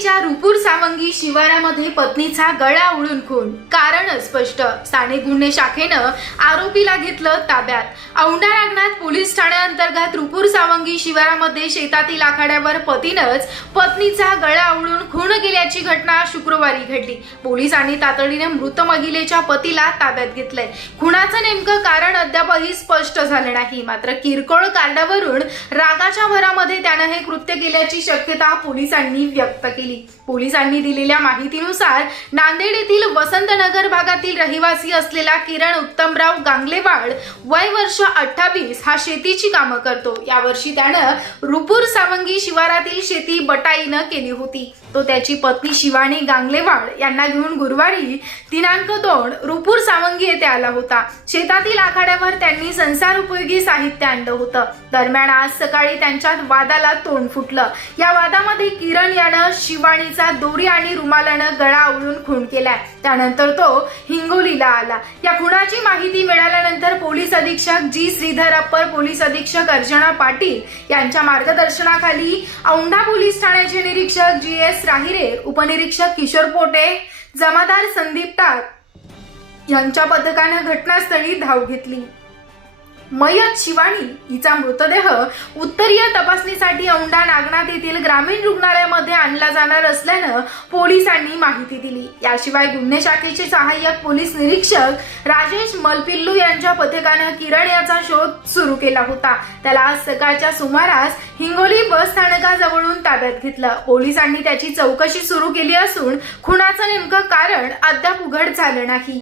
तालुक्याच्या रुपूर सावंगी शिवारामध्ये पत्नीचा गळा उडून खून. कारण स्पष्ट. स्थानिक गुन्हे शाखेनं आरोपीला घेतलं ताब्यात. औंढा अंगणात पोलीस ठाण्याअंतर्गत रुपूर सावंगी शिवारामध्ये शेतातील आखाड्यावर पतीनंच पत्नीचा गळा उडून गेल्याची घटना शुक्रवारी घडली. पोलिसांनी तातडीने मृत महिलेच्या पतीला ताब्यात घेतलंय. खुनाचं नेमकं कारण अद्यापही स्पष्ट झालं नाही. मात्र किरकोळ कारणावरून रागाच्या भरामध्ये त्यानं हे कृत्य केल्याची शक्यता पोलिसांनी व्यक्त केली. पोलिसांनी दिलेल्या माहितीनुसार नांदेड येथील वसंतनगर भागातील रहिवासी असलेला किरण उत्तमराव गांगलेवाड वय वर्ष अठ्ठावीस हा शेतीची कामं करतो. यावर्षी त्यानं रुपूर सावंगी शिवारातील शेती बटाईनं केली होती. तो त्याची पत्नी शिवानी गांगलेवाड यांना घेऊन गुरुवारी दिनांक दोन रुपूर सावंगी येथे आला होता. शेतातील आखाड्यावर त्यांनी संसार उपयोगी साहित्य आणलं होतं. दरम्यान आज सकाळी त्यांच्यात वादाला तोंड फुटलं. या वादामध्ये किरण यानं शिवानीचा दोरी आणि रुमालानं गळा आवळून खून केलाय. त्यानंतर तो हिंगोलीला आला. या खुनाची माहिती मिळ अधीक्षक जी श्रीधर अप्पर पोलीस अधीक्षक अर्चना पाटील यांच्या मार्गदर्शनाखाली औंढा पोलीस ठाण्याचे निरीक्षक जी एस राहिरे उपनिरीक्षक किशोर पोटे जमादार संदीप टाक यांच्या पथकानं घटनास्थळी धाव घेतली. मयत शिवानी हिचा मृतदेह उत्तरीय तपासणीसाठी औंढा नागनाथ येथील ग्रामीण रुग्णालयामध्ये आणला जाणार असल्यानं पोलिसांनी माहिती दिली. याशिवाय गुन्हे शाखेचे सहाय्यक पोलीस निरीक्षक राजेश मलपिल्लू यांच्या पथकानं किरण याचा शोध सुरू केला होता. त्याला आज सकाळच्या सुमारास हिंगोली बस स्थानकाजवळून ताब्यात घेतलं. पोलिसांनी त्याची चौकशी सुरू केली असून खुनाचं नेमकं कारण अद्याप उघड झालं नाही.